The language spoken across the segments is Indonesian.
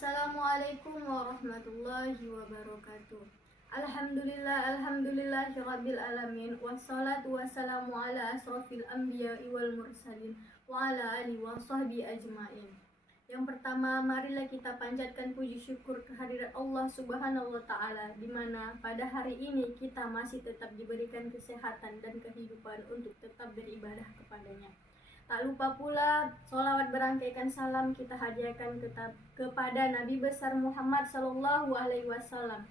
Assalamualaikum warahmatullahi wabarakatuh. Alhamdulillahirabbil alamin, wassalatu wassalamu ala asrofil anbiya'i wal mursalin wa ala alihi wa sahbihi ajmain. Yang pertama, marilah kita panjatkan puji syukur kehadirat Allah Subhanahu wa taala, di mana pada hari ini kita masih tetap diberikan kesehatan dan kehidupan untuk tetap beribadah kepadanya. Tak lupa pula sholawat berangkaikan salam kita hadiahkan kepada Nabi besar Muhammad Sallallahu Alaihi Wasallam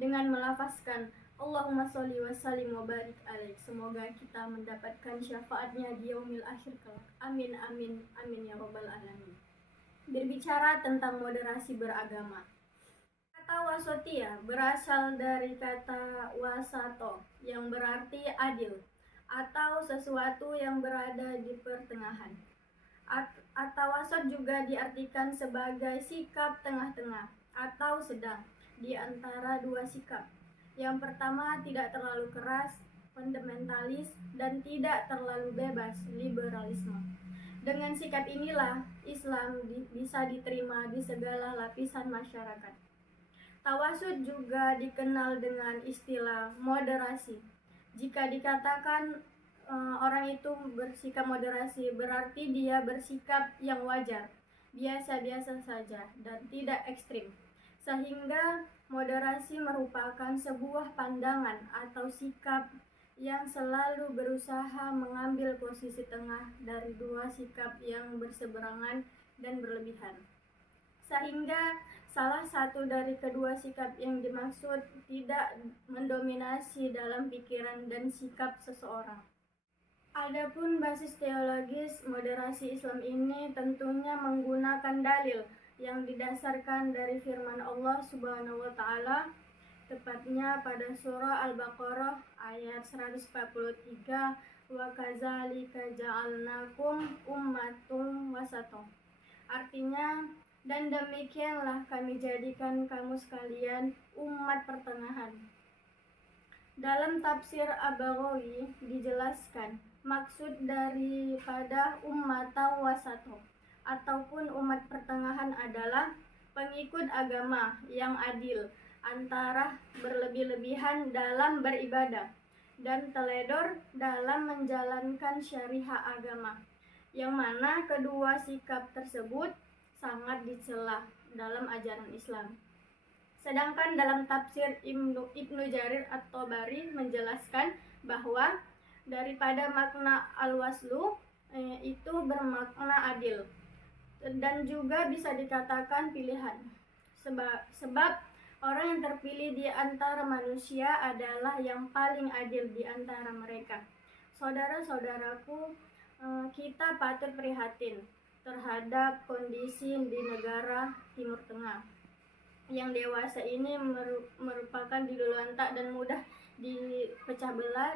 dengan melafazkan Allahumma sholli wa sallim wa barik alaih. Semoga kita mendapatkan syafaatnya di yaumil akhir kelak. Amin amin amin ya rabbal alamin. Berbicara tentang moderasi beragama. Kata wasotia berasal dari kata wasato yang berarti adil atau sesuatu yang berada di pertengahan. Atau wasat juga diartikan sebagai sikap tengah-tengah atau sedang di antara dua sikap. Yang pertama, tidak terlalu keras, fundamentalis, dan tidak terlalu bebas, liberalisme. Dengan sikap inilah Islam bisa diterima di segala lapisan masyarakat. Tawasud juga dikenal dengan istilah moderasi. Jika dikatakan orang itu bersikap moderasi, berarti dia bersikap yang wajar, biasa-biasa saja, dan tidak ekstrim. Sehingga moderasi merupakan sebuah pandangan atau sikap yang selalu berusaha mengambil posisi tengah dari dua sikap yang berseberangan dan berlebihan. Sehingga salah satu dari kedua sikap yang dimaksud tidak mendominasi dalam pikiran dan sikap seseorang. Adapun basis teologis moderasi Islam ini tentunya menggunakan dalil yang didasarkan dari firman Allah Subhanahu wa taala, tepatnya pada surah Al-Baqarah ayat 143, wa kadzalika ja'alnakum ummatum wasaton. Artinya, dan demikianlah kami jadikan kamu sekalian umat pertengahan. Dalam tafsir Abaghawi dijelaskan maksud daripada ummata wasato ataupun umat pertengahan adalah pengikut agama yang adil antara berlebih-lebihan dalam beribadah dan teledor dalam menjalankan syariah agama, yang mana kedua sikap tersebut sangat dicela dalam ajaran Islam. Sedangkan dalam tafsir Ibnu Jarir At-Tabari menjelaskan bahwa daripada makna al-waslu itu bermakna adil dan juga bisa dikatakan pilihan. Sebab orang yang terpilih di antara manusia adalah yang paling adil di antara mereka. Saudara-saudaraku, kita patut prihatin terhadap kondisi di negara Timur Tengah yang dewasa ini merupakan diluluantak dan mudah dipecah belah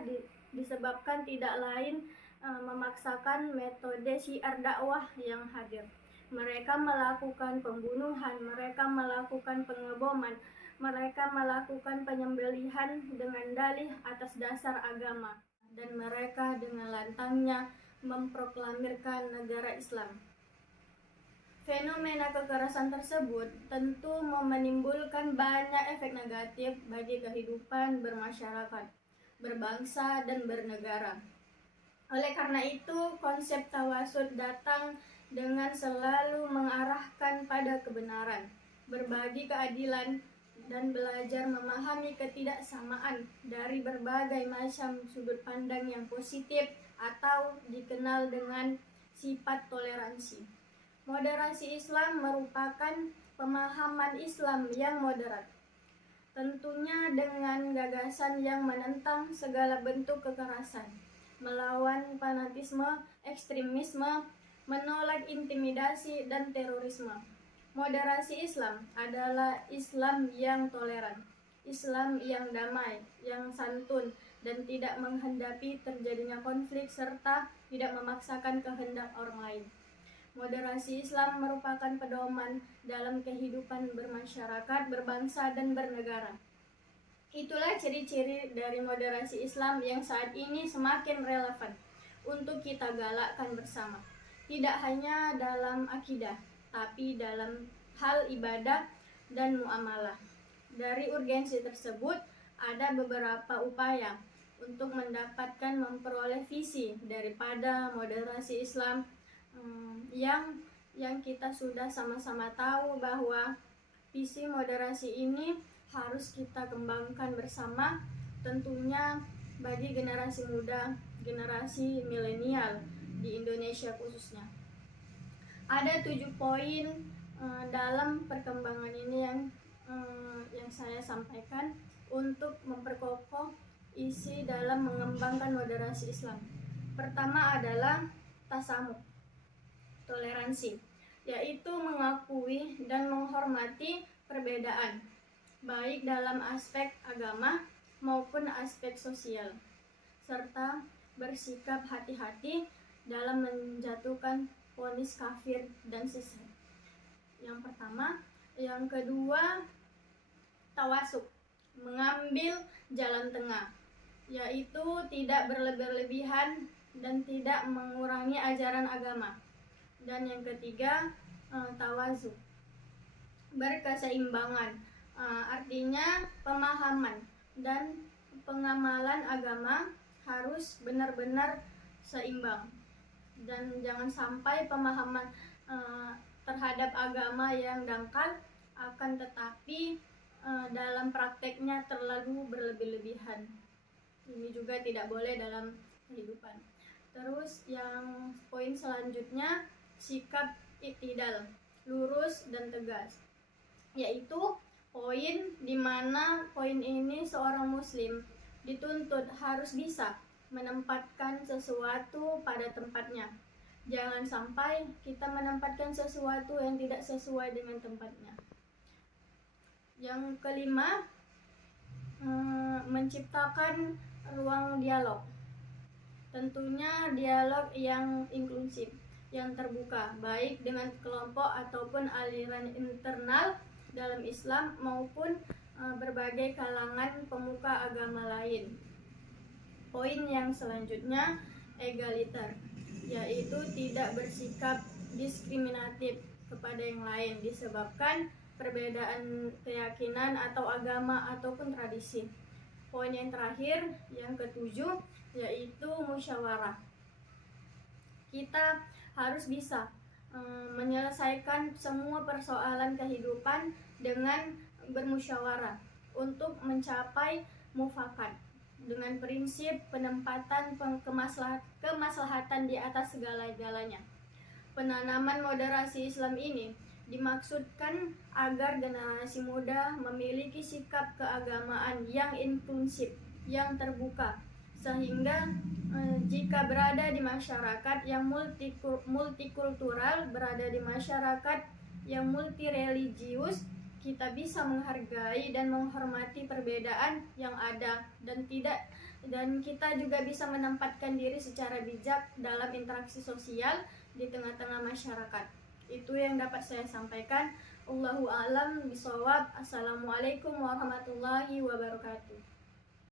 disebabkan tidak lain memaksakan metode syiar dakwah yang hadir. Mereka melakukan pembunuhan, mereka melakukan pengeboman, mereka melakukan penyembelihan dengan dalih atas dasar agama, dan mereka dengan lantangnya memproklamirkan negara Islam. Fenomena kekerasan tersebut tentu menimbulkan banyak efek negatif bagi kehidupan bermasyarakat, berbangsa, dan bernegara. Oleh karena itu, konsep tawasud datang dengan selalu mengarahkan pada kebenaran, berbagi keadilan, dan belajar memahami ketidaksamaan dari berbagai macam sudut pandang yang positif atau dikenal dengan sifat toleransi. Moderasi Islam merupakan pemahaman Islam yang moderat, tentunya dengan gagasan yang menentang segala bentuk kekerasan, melawan fanatisme, ekstremisme, menolak intimidasi dan terorisme. Moderasi Islam adalah Islam yang toleran, Islam yang damai, yang santun, dan tidak menghendaki terjadinya konflik serta tidak memaksakan kehendak orang lain. Moderasi Islam merupakan pedoman dalam kehidupan bermasyarakat, berbangsa, dan bernegara. Itulah ciri-ciri dari moderasi Islam yang saat ini semakin relevan untuk kita galakkan bersama. Tidak hanya dalam akidah, tapi dalam hal ibadah dan muamalah. Dari urgensi tersebut, ada beberapa upaya untuk mendapatkan memperoleh visi daripada moderasi Islam yang kita sudah sama-sama tahu bahwa visi moderasi ini harus kita kembangkan bersama, tentunya bagi generasi muda, generasi milenial di Indonesia khususnya. Ada 7 poin dalam perkembangan ini yang saya sampaikan untuk memperkokoh isi dalam mengembangkan moderasi Islam. Pertama adalah tasamuh, toleransi, yaitu mengakui dan menghormati perbedaan, baik dalam aspek agama maupun aspek sosial, serta bersikap hati-hati dalam menjatuhkan vonis kafir dan sesat. Yang pertama. Yang kedua, tawasuk, mengambil jalan tengah, yaitu tidak berlebihan dan tidak mengurangi ajaran agama. Dan yang ketiga, tawazuk, berkeseimbangan, artinya pemahaman dan pengamalan agama harus benar-benar seimbang, dan jangan sampai pemahaman terhadap agama yang dangkal akan tetapi dalam prakteknya terlalu berlebih-lebihan. Ini juga tidak boleh dalam kehidupan. Terus yang poin selanjutnya, sikap iktidal, lurus dan tegas, yaitu poin di mana poin ini seorang muslim dituntut harus bisa menempatkan sesuatu pada tempatnya. Jangan sampai kita menempatkan sesuatu yang tidak sesuai dengan tempatnya. Yang kelima, menciptakan ruang dialog. Tentunya dialog yang inklusif, yang terbuka, baik dengan kelompok ataupun aliran internal dalam Islam maupun berbagai kalangan pemuka agama lain. Poin yang selanjutnya, egaliter, yaitu tidak bersikap diskriminatif kepada yang lain disebabkan perbedaan keyakinan atau agama ataupun tradisi. Poin yang terakhir, yang ketujuh, yaitu musyawarah. Kita harus bisa menyelesaikan semua persoalan kehidupan dengan bermusyawarah untuk mencapai mufakat dengan prinsip penempatan kemaslahatan di atas segala-galanya. Penanaman moderasi Islam ini dimaksudkan agar generasi muda memiliki sikap keagamaan yang inklusif, yang terbuka, sehingga jika berada di masyarakat yang multikultural, berada di masyarakat yang multireligius, kita bisa menghargai dan menghormati perbedaan yang ada dan kita juga bisa menempatkan diri secara bijak dalam interaksi sosial di tengah-tengah masyarakat. Itu yang dapat saya sampaikan. Allahu a'lam bishawab. Assalamualaikum warahmatullahi wabarakatuh.